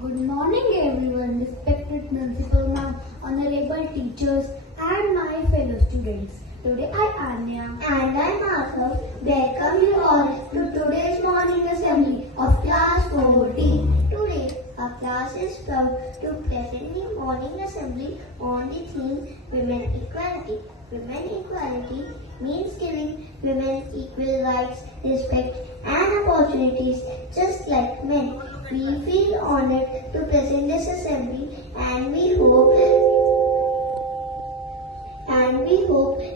Good morning everyone, respected principal ma'am, honorable teachers and my fellow students. Today I Anya And I'm Arthur. Welcome you all to today's morning assembly of class 14. Today our class is proud to present the morning assembly on the theme Women Equality. Women equality means giving women equal rights, respect and opportunities just like men. We feel honored to present this assembly and we hope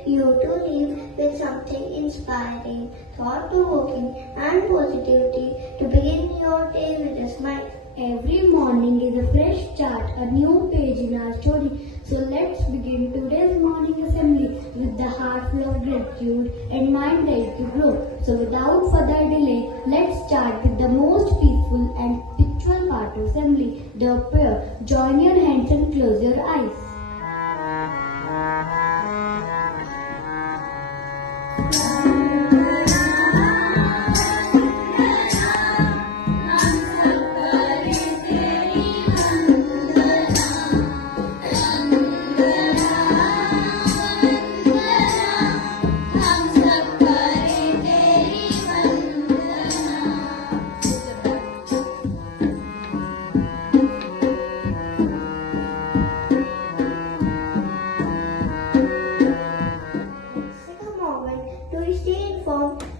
you to leave with something inspiring, thought-provoking and positivity to begin your day with a smile. Every morning is a fresh start, a new page in our story. So let's begin today's morning assembly with the heart full of gratitude and mind ready to grow. So without further delay, let's start with the most peaceful and spiritual part of assembly, the prayer. Join your hands and close your eyes.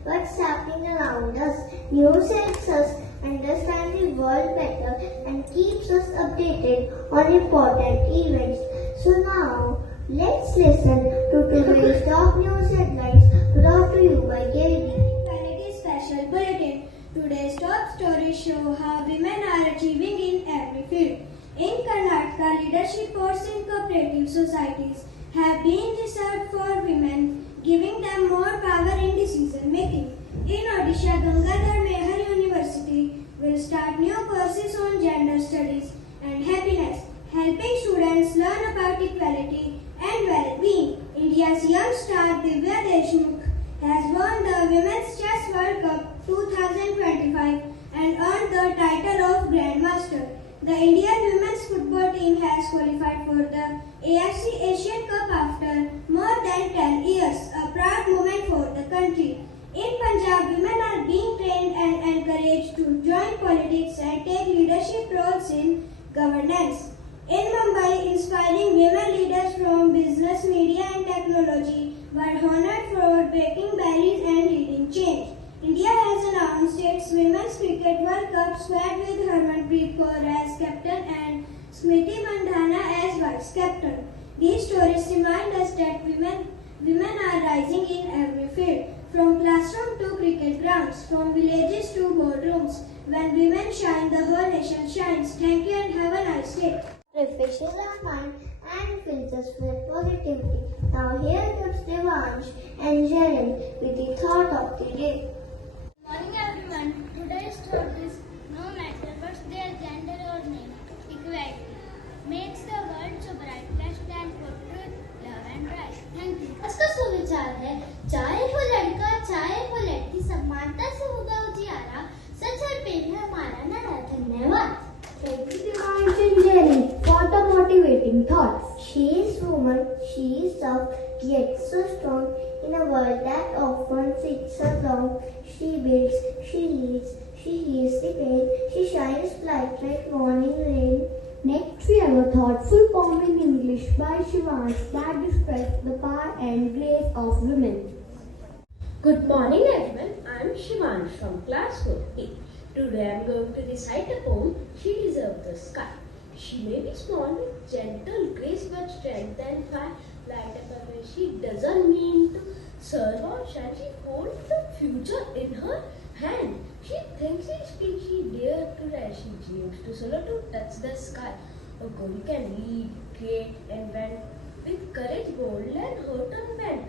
What's happening around us. News helps us understand the world better and keeps us updated on important events. So now, let's listen to today's top news headlines brought to you by KVD. Equality Special Bulletin. Today's top stories show how women are achieving in every field. In Karnataka, leadership posts in cooperative societies have been reserved for women, giving them more power in decision making. In Odisha, Gangadhar Mehar University will start new courses on gender studies and happiness, helping students learn about equality and well-being. India's young star Divya Deshmukh has won the Women's Chess World Cup 2025 and earned the title of Grandmaster. The Indian women's football team has qualified for the AFC Asian Cup after more than 10 years, a proud moment for the country. In Punjab, women are being trained and encouraged to join politics and take leadership roles in governance. In Mumbai, inspiring women leaders from business, media and technology were honored for breaking barriers and leading change. India has announced its Women's Cricket World Cup squad with Harmanpreet Kaur as captain and Smriti Mandhana as vice captain. These stories remind us that women are rising in every field, from classroom to cricket grounds, from villages to boardrooms. When women shine, the whole nation shines. Thank you and have a nice day. Refreshes our mind and fills us with positivity. Now here comes Devansh and Jaren with the thought of the day. Good morning everyone. Today's thought is no matter what's their gender or name, equality makes the world so bright. Let's stand for truth, love and right. Thank you. आज का सुविचार है चाहे वो लड़का चाहे वो लड़की समानता से होगा उजियारा सच और प्रेम है हमारा नारा धन्यवाद. Thank you Devansh and Jerry for the motivating thoughts. She is woman, she is tough, yet so strong. In a world that often sits her down, she builds, she leads, she heals the pain, she shines bright like morning rain. Next we have a thoughtful poem in English by Shivansh that describes the power and grace of women. Good morning everyone, I am Shivansh from class 4A. Today I am going to recite a poem, She Deserves the Sky. She may be small with gentle grace but strength and fire. Light up her way, she doesn't mean to serve or shine. She holds the future in her hand. She thinks, she speaks, she dares to rise. She dreams to soar to touch the sky. A girl can lead, create, invent with courage, bold and heart unbent.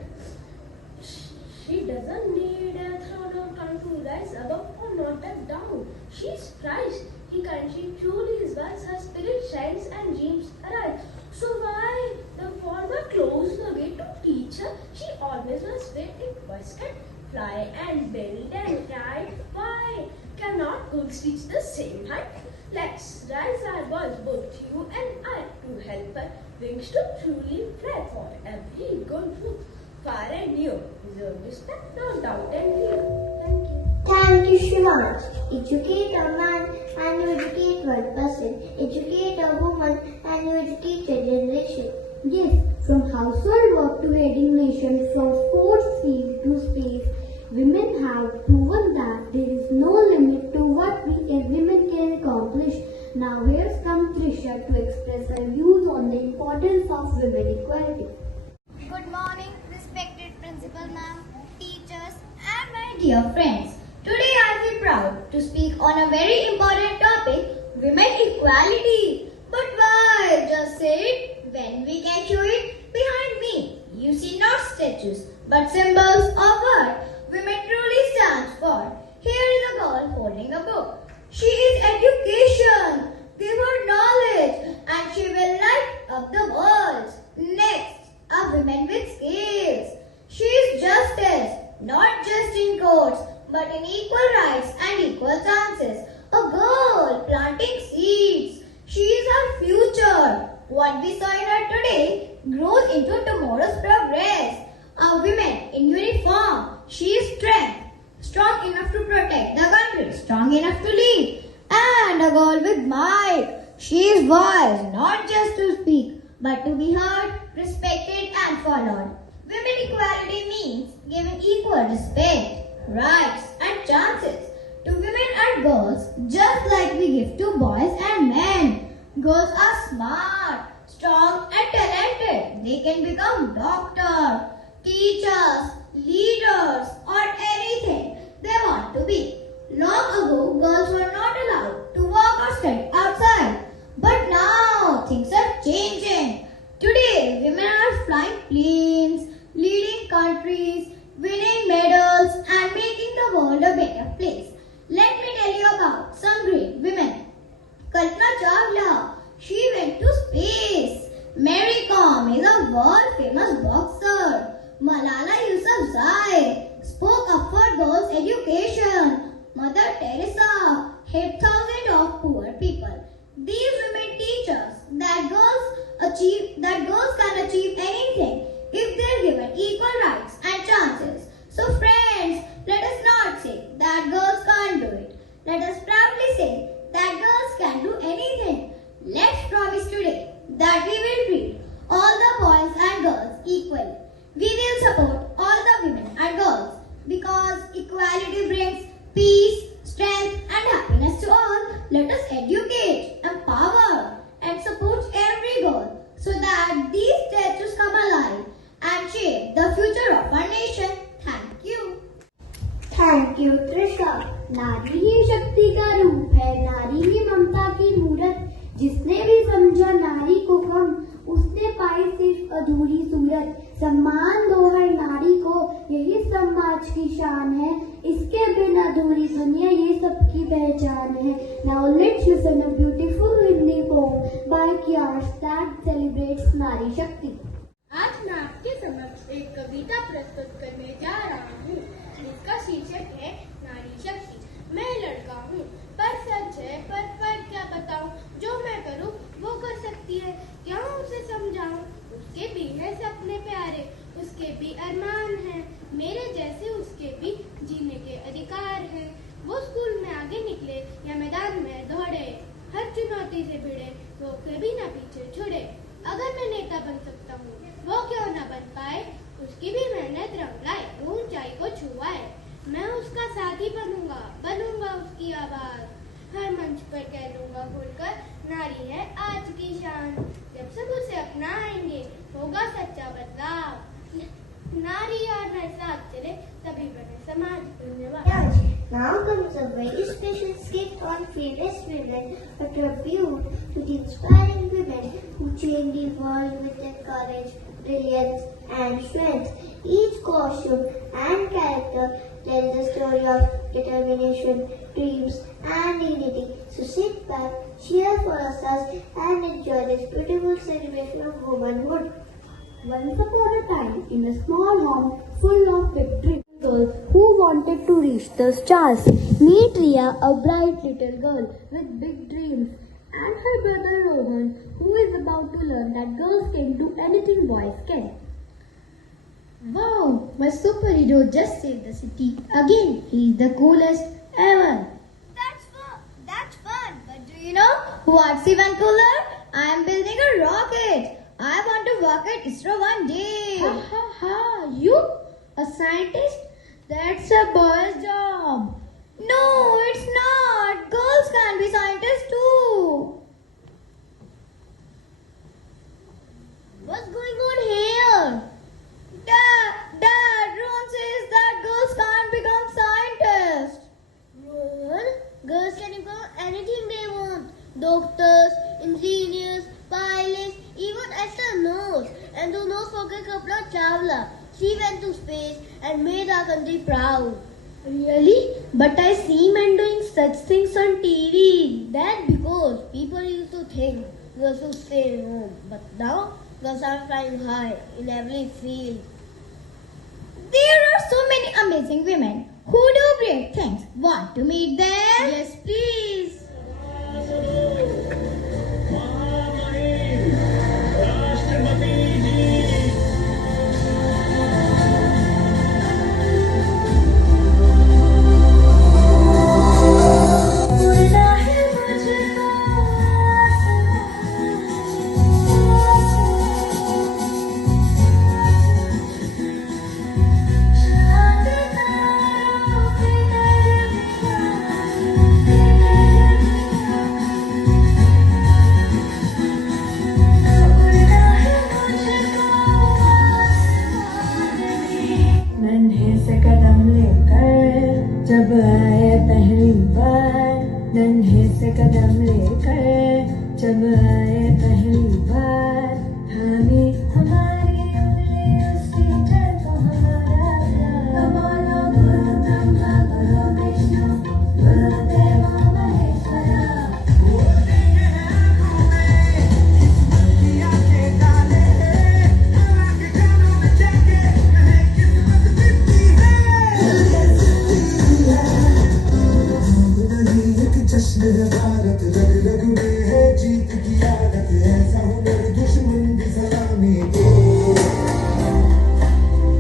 She doesn't need a throne of time to rise above or not as down. She is prized. He can, she truly is wise. Her spirit shines and dreams arise. So why the former closed the gate to teach her? She always was wait if boys can fly and build and ride. Why cannot girls reach the same height? Let's raise our voice, both you and I, to help our wings to truly fly for every good truth, far and near. Deserve respect, no doubt and fear. Thank you. Thank you, Shivansh. Educate a man and you educate one person. Educate a woman and you educate a generation. Yes, from household work to heading nations, from sports field to space, women have proven that there is no limit to what women can accomplish. Now here's come Trisha to express her views on the importance of women equality. Good morning, respected principal ma'am, teachers, and my dear friends. Today I feel proud to speak on a very important topic, women equality. But why just say it when we can show it behind me? You see not statues, but symbols of what women truly stands for. Here is a girl holding a book. She is education. Give her knowledge and she will light up the world. Next, a woman with skills. She is justice, not just in courts, but in equal rights and equal chances. A girl planting seeds. She is our future. What we saw in her today grows into tomorrow's progress. A woman in uniform. She is strength. Strong enough to protect the country. Strong enough to lead. And a girl with might. She is voice, not just to speak, but to be heard, respected and followed. Women equality means giving equal respect, rights and chances to women and girls just like we give to boys and men. Girls are smart, strong and talented. They can become doctors, teachers, leaders or anything they want to be. Long ago, girls were not allowed to walk or study outside. But now, things are changing. Today, women are flying planes, leading countries, winning medals and making the world a better place. Let me tell you about some great women. Kalpana Chawla, she went to space. Mary Kom is a world-famous boxer. Malala Yousafzai spoke up for girls' education. Mother Teresa helped thousands of poor people. These women teach us that girls can achieve anything if they are given equal rights and chances. So friends, let us not say that girls can't do it. Let us proudly say that girls can do anything. Let's promise today that we will treat all the boys and girls equally. We will support all the women and girls because equality brings peace, strength and happiness to all. Let us educate, empower and support every girl so that these statues come alive and shape the future of our nation. Thank you. Thank you Trisha. नारी ही शक्ति का रूप है, नारी ही ममता की मूरत। जिसने भी समझा नारी को कम, उसने पाई सिर्फ अधूरी सूरत। सम्मान दो हर नारी को, यही समाज की शान है। इसके बिना अधूरी दुनिया ये सबकी पहचान है। Now let's listen a beautiful Hindi poem by कियार्स दैट सेलिब्रेट्स नारी शक्ति। आज मैं आपके समक्ष एक कविता प्रस्तुत करने जा रहा हूँ जिसका शीर्षक है नारी शक्ति। मैं लड़का हूँ पर सच है, पर क्या बताऊँ, जो मैं करूँ वो कर सकती है, क्यों उसे समझाऊँ। उसके भी है सपने प्यारे, उसके भी अरमान हैं, मेरे जैसे उसके भी जीने के अधिकार हैं। वो स्कूल में आगे निकले या मैदान में दौड़े, हर चुनौती से भिड़े, वो कभी न पीछे छोड़े। अगर मैं नेता बन सकता हूँ, वो क्यों न बन पाए, उसकी भी मेहनत रंग लाए, वो ऊंचाई को छुआए। मैं उसका साथी बनूंगा उसकी आवाज, हर मंच पर कह लूंगा खुलकर, नारी है आज की शान। जब सब उसे अपनाएंगे होगा सच्चा बदलाव, नारी और नर साथ चले तभी बने समाज। धन्यवाद। Now comes a very special skit on fearless women, a tribute to the inspiring women who change the world with their courage, brilliance and strength. Each costume and character tells the story of determination, dreams and dignity. So sit back, cheer for us and enjoy this beautiful celebration of womanhood. Once upon a time, in a small home full of victory, girls who wanted to reach the stars. Meet Riya, a bright little girl with big dreams, and her brother Rohan, who is about to learn that girls can do anything boys can. Wow, my superhero just saved the city. Again, he's the coolest ever. That's fun. But do you know what's even cooler? I am building a rocket. I want to work at ISRO one day. Ha ha ha, you? A scientist? That's a boy's job. No, it's not. Girls can be scientists too. What's going on here? Dad, Ron says that girls can't become scientists. Rohan, girls can become anything they want. Doctors, engineers, pilots, even astronauts. And do not forget Kalpana Chawla. She went to space and made our country proud. Really? But I see men doing such things on TV. That's because people used to think girls would stay home. But now, girls are flying high in every field. There are so many amazing women who do great things. Want to meet them? Yes, please. नन्हे से कदम लेकर जब आए पहली बार, नन्हे से कदम लेकर जब आए पहली बार, थामी हमारी उंगली उसकी जगह हमारा प्यार। बोलो गुरु ब्रह्मा गुरु विष्णु गुरुदेव महेश्वरा। जश्न है भारत, रग रग में है जीत की आदत, ऐसा हुनर दुश्मन की सलामी दे।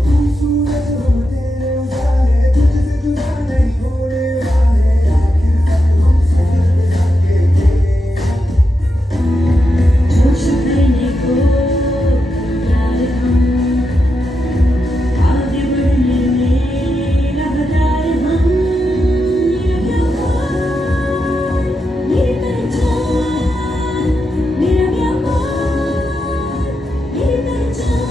तू सूरज हम तेरे उजाले, तुझसे जुदा नहीं होने वाले, आखिर तक हम सफर में जाएंगे। जोश करने को तैयार हम, आगे बढ़ने में लगातार हम। मेरी पहचान, मेरा व्यापार, मेरी पहचान।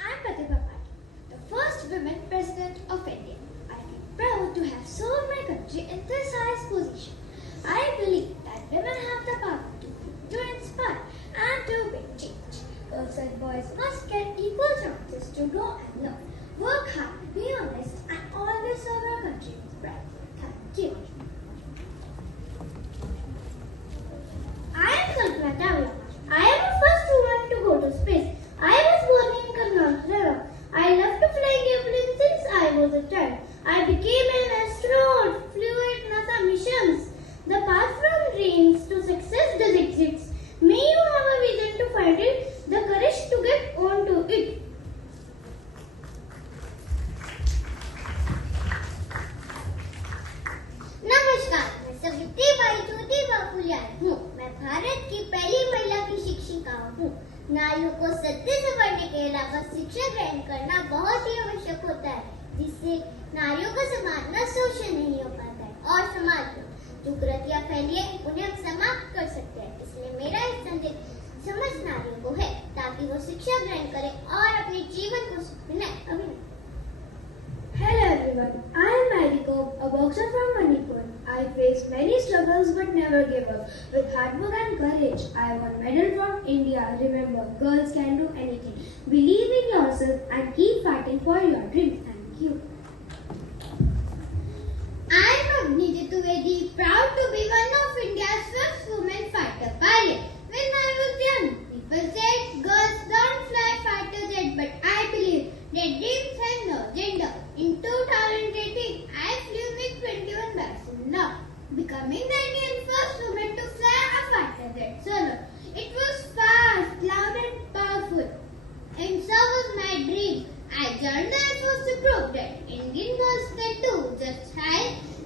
I'm Pratibha Patil, the first women president of India. I feel proud to have served my country in this highest position. I believe that women have the power to inspire and to bring change. Girls and boys must get equal chances to grow and learn. Work hard, be honest, and always serve our country with pride. Thank you. I am Kalpana Chawla. I am the first woman to go to space. I was born in Karnal, Kerala. I love to flying airplanes since I was a child. I became an astronaut, flew at NASA missions. The path from dreams to success does exist. May you have a vision to find it, the courage to get on to it. नमस्कार, मैं सावित्रीबाई ज्योतिबा फुले हूँ। मैं भारत की पहली महिला की शिक्षिका हूँ। नारियों को सत्य से बढ़ने के अलावा शिक्षा ग्रहण करना बहुत ही आवश्यक होता है, जिससे नारियों का समाज न शोषण नहीं हो पाता है और समाज में जो कुरीतियां फैली है उन्हें हम समाप्त कर सकते हैं। इसलिए मेरा एक संदेश समस्त नारियों को है, ताकि वो शिक्षा ग्रहण करें और अपने जीवन को सुखमय। Hello everyone, I am Mariko, a boxer from Manipur. I faced many struggles but never gave up. With hard work and courage, I won medal from India. Remember, girls can do anything. Believe in yourself and keep fighting for your dreams. Thank you. I am Nijit Trivedi, proud to be one of India's first women fighter pilot. When I was young, people said girls don't goes to prove that Indian girls can do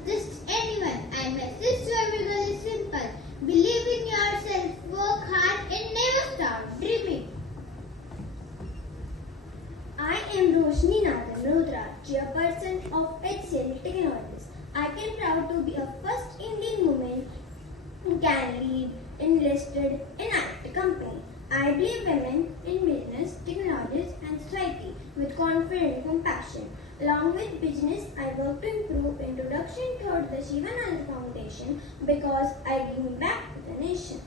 just anyone. My message to every girl is simple. Believe in yourself, work hard and never stop dreaming. I am Roshni Nathan Rudra, chairperson of HCL Technologies. I am proud to be a first Indian woman who can lead enlisted in IT company. I believe women in business, technologies and society with confidence and compassion. Along with business, I work to improve introduction toward the Shivananda Foundation because I give back to the nation.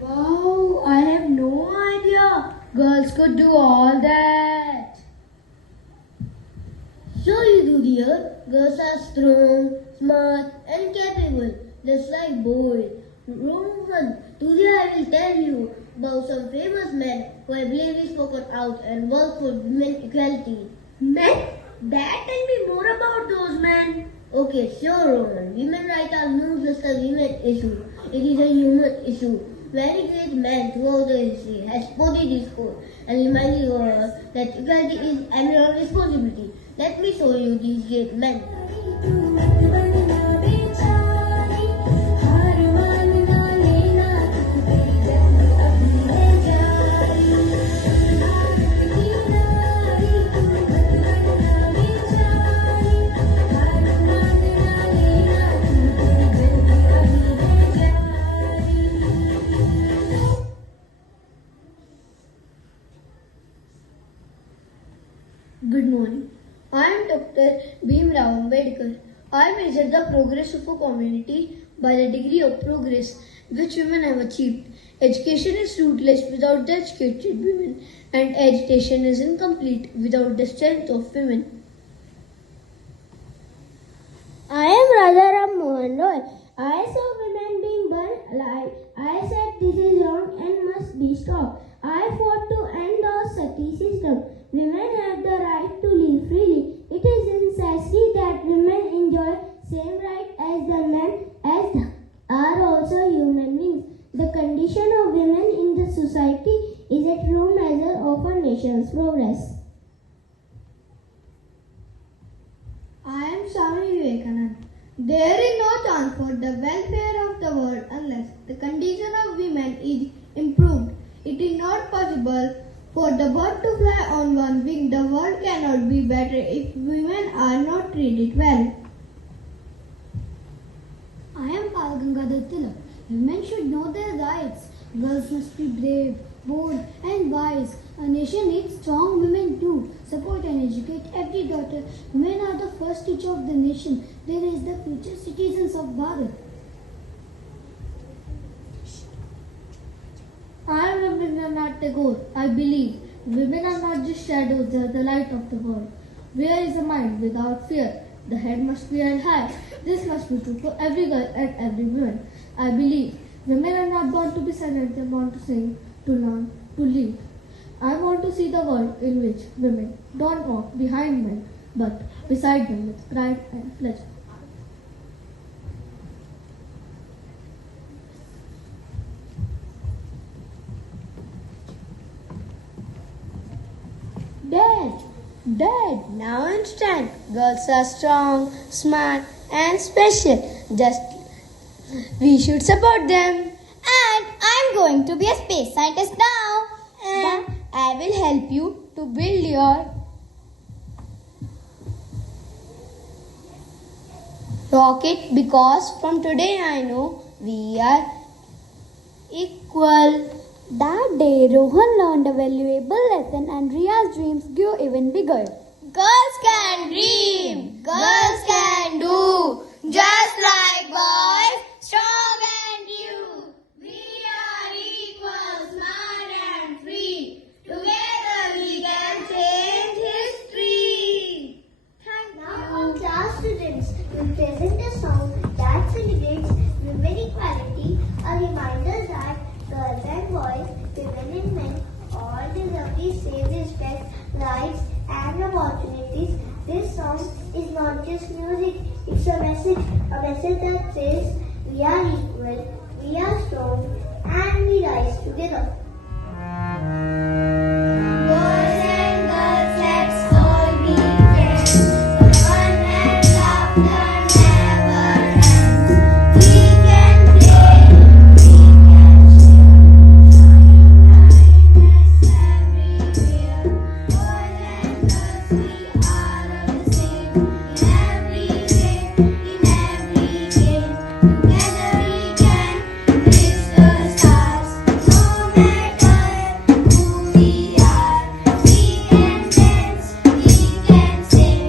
Wow, I have no idea. Girls could do all that. So you do, dear. Girls are strong, smart, and capable, just like boys. Roman, today I will tell you about some famous men who have bravely spoken out and worked for women equality. Men? Dad, tell me more about those men. Okay, sure, Roman. Women rights are not just a women issue. It is a human issue. Very great men throughout the history has spoken this code and reminded the world that equality is everyone's responsibility. Let me show you these great men. Good morning. I am Dr. Bhimrao Ambedkar. I measure the progress of a community by the degree of progress which women have achieved. Education is rootless without the educated women, and agitation is incomplete without the strength of women. I am Radharam Mohan Roy. I saw women being burned alive. I said this is wrong and must be stopped. I fought to end the sati system. Women have the right to live freely. It is in necessity that women enjoy same right as the men, as they are also human beings. The condition of women in the society is a true measure of a nation's progress. I am Swami Vivekananda. There is no chance for the welfare of the world unless the condition of women is improved. It is not possible for the bird to fly on one wing. The world cannot be better if women are not treated well. I am Pal Gangadhar Tilak. Women should know their rights. Girls must be brave, bold and wise. A nation needs strong women too. Support and educate every daughter. Women are the first teacher of the nation. They raise the future citizens of Bharat. I am Rabindranath Tagore. I believe women are not just shadows, they are the light of the world. Where is a mind without fear? The head must be held high. This must be true for every girl and every woman. I believe women are not born to be silent, they are born to sing, to learn, to lead. I want to see the world in which women don't walk behind men, but beside them with pride and pleasure. Dad, now understand. Girls are strong, smart, and special. Just we should support them. And I'm going to be a space scientist now. And I will help you to build your rocket because from today I know we are equal. That day, Rohan learned a valuable lesson and Ria's dreams grew even bigger. Girls can dream, girls can do, just like boys, strong and true. We are equal, smart and free. Together we can change history. Thank you. Now, class students will present a song that celebrates women equality, a reminder that girls and boys, women and men, all deserve the same respect, rights, and opportunities. This song is not just music, it's a message that says we are equal, we are strong, and together. Boys and girls, let's all be friends. The fun and laughter never ends. We can play, we can share. Kindness everywhere. Boys and girls, we are all the same. In every way, in every game. Together we can reach the stars. No matter who we are, we can dance, we can sing.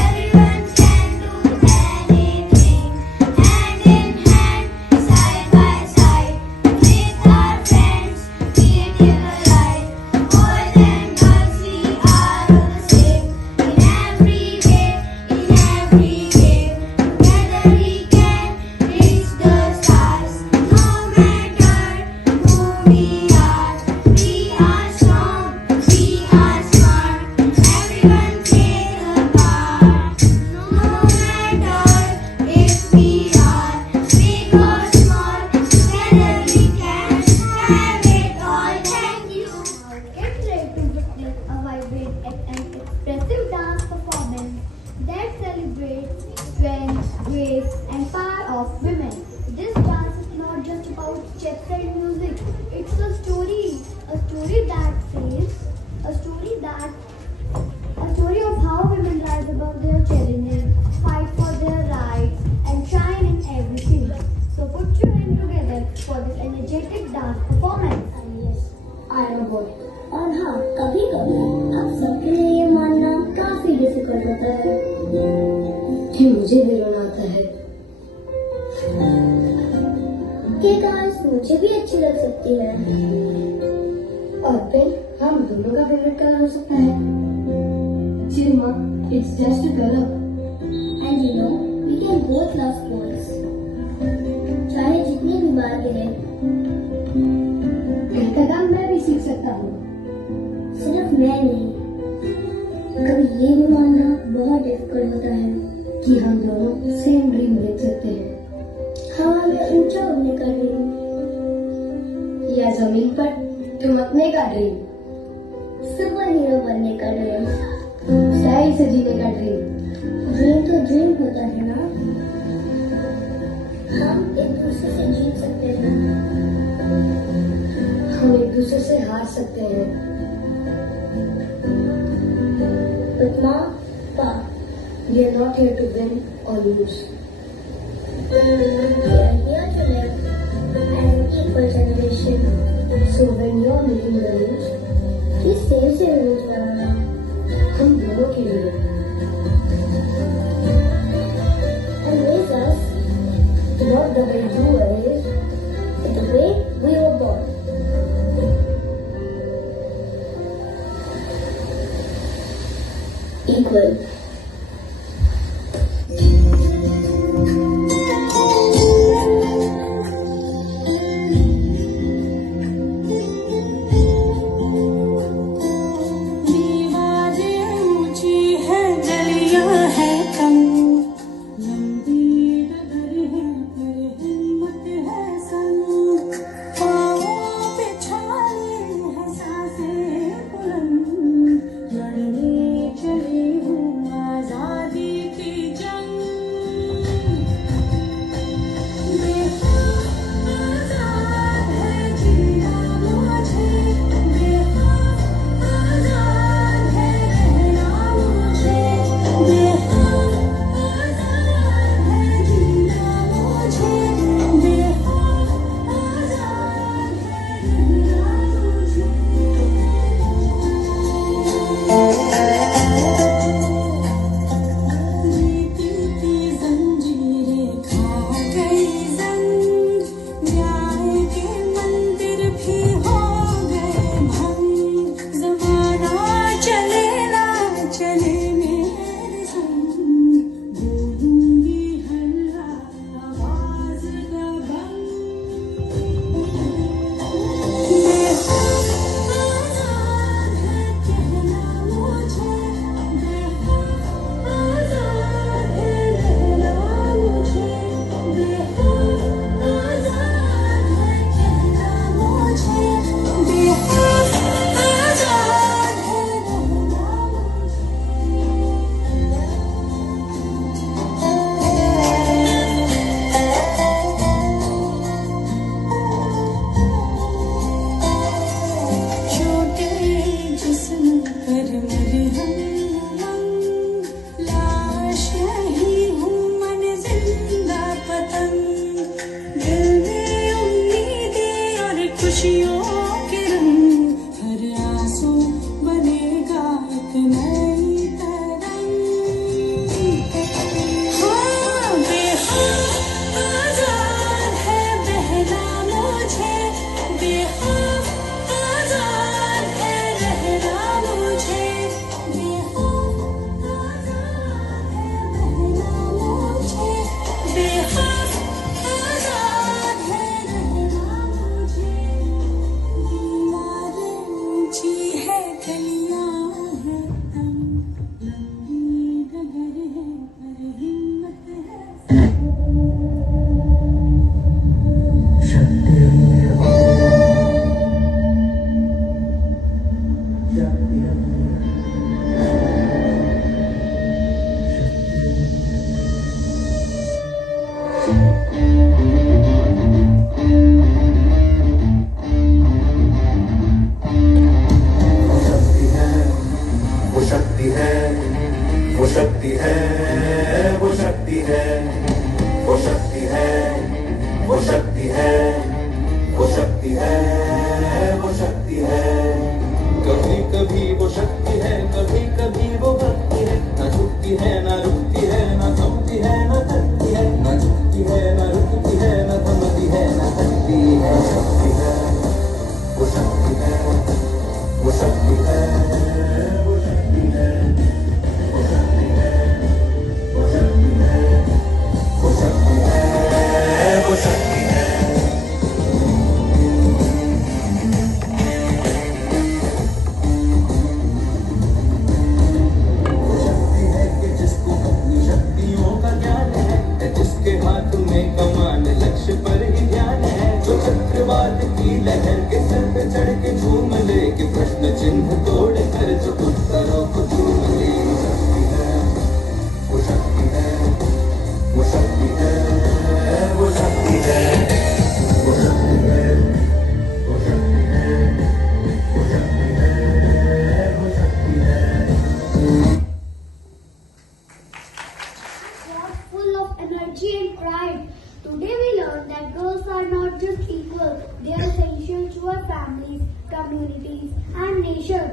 Everyone can do anything. Hand in hand, side by side, with our friends, creating a life. Boys and girls, we are all the same. In every way, in every game. Together we can reach the stars. No matter who we are strong, we are smart. Everyone plays a part. No matter if we are big or small, together we can have it all. Thank you. Get ready to witness a vibrant and expressive dance performance that celebrates strength, grace, and power of women. This dance is not just about steps and music. It's a story that says, a story of how women rise above their challenges, fight for their rights, and shine in every field. So put your hands together for this energetic dance performance. I know boy. और हाँ, कभी कभी आप सबके लिए ये मानना काफी डिफिकल्ट होता है कि मुझे भी रोना आता है। कि काश मुझे भी अच्छी लग सकती है। और फिर हम दोनों का फेवरेट कलर हो सकता है। Chill ma, it's just a color. And you know, we can both love sports. चाहे जितनी भी बार गिरे, इसका काम मैं भी सीख सकता हूँ। सिर्फ मैं नहीं। कभी ये भी मानना बहुत डिफिकल्ट होता है कि हम दोनों सेम ड्रीम देख सकते हैं, हवा में ऊंचा उड़ने का ड्रीम, या जमीन पर चमकने का ड्रीम, सुपर हीरो बनने का ड्रीम। स्टाइल से जीने का ड्रीम। ड्रीम तो ड्रीम होता है ना। हम एक दूसरे से जीत सकते हैं। हम एक दूसरे से हार सकते हैं। But माँ, Pa, We are not here to win or lose. we are here to live an equal generation. So when you are making the news, Please save the rules बनाना। हम दोनों के लिए And raise us not the way you were raised, in the way we were born. equal. दीवारें ऊंची है, गलियां है कम, लंबी डगर है पर हिम्मत है संग, पाँवों पे छाले है सांसें बुलंद, लड़ने चली हूँ खुशियों के रंग, हर आंसू बनेगा एक नई तरंग। हाँ, बेखौफ आजाद है बहना मुझे, बेखौफ आजाद है रहना मुझे, बेखौफ आजाद है बहना मुझे, बेखौफ आजाद है रहना मुझे। दीवारें ऊंची है गलियां हैं तंग, लंबी डगर है पर हिम्मत है। वो शक्ति है, वो शक्ति है, वो शक्ति है, वो शक्ति है, वो शक्ति है, वो शक्ति है, वो शक्ति है। कभी कभी वो शक्ति है, कभी कभी वो भक्ति है, न झुकती है न रुकती है, न थमती है न थकती है, न झुकती है न रुकती है, न थमती है न थकती है। शक्ति है, वो शक्ति है, वो शक्ति है, वो शक्ति है, वो शक्ति है, वो शक्ति है, वो शक्ति है, वो शक्ति है। वो शक्ति है कि जिसको अपनी शक्तियों का ज्ञान है, जिसके हाथ में कमान लक्ष्य पर ही ध्यान है, जो चक्रवात की लहर के सर पे चढ़ के झूम ले, कि प्रश्न चिन्ह तोड़ कर जो उत्तरों को चूम ले। वो शक्ति है, वो शक्ति है, वो शक्ति है, वो शक्ति है, वो शक्ति है, वो शक्ति है, वो शक्ति है। Was full of energy and pride. Today we learned that girls are not just equal, they are essential to our families, communities and nation.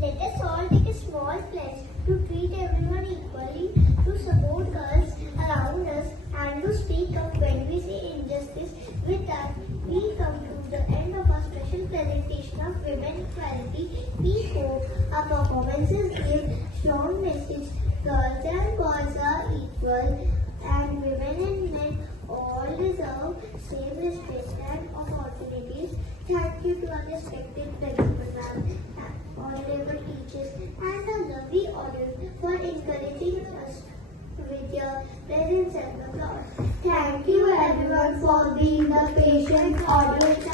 Let us all take a small pledge to treat everyone equally, to support girls around us, and to speak up when we see injustice. With that, we come to the end of our special presentation of Women Equality. We hope our performances give strong message. Girls and boys are equal, and women and men all deserve same respect and opportunities. Thank you to our respected principal ma'am, honorable teachers, and our lovely audience for encouraging us with your presence and applause. Thank you everyone for being the patient audience.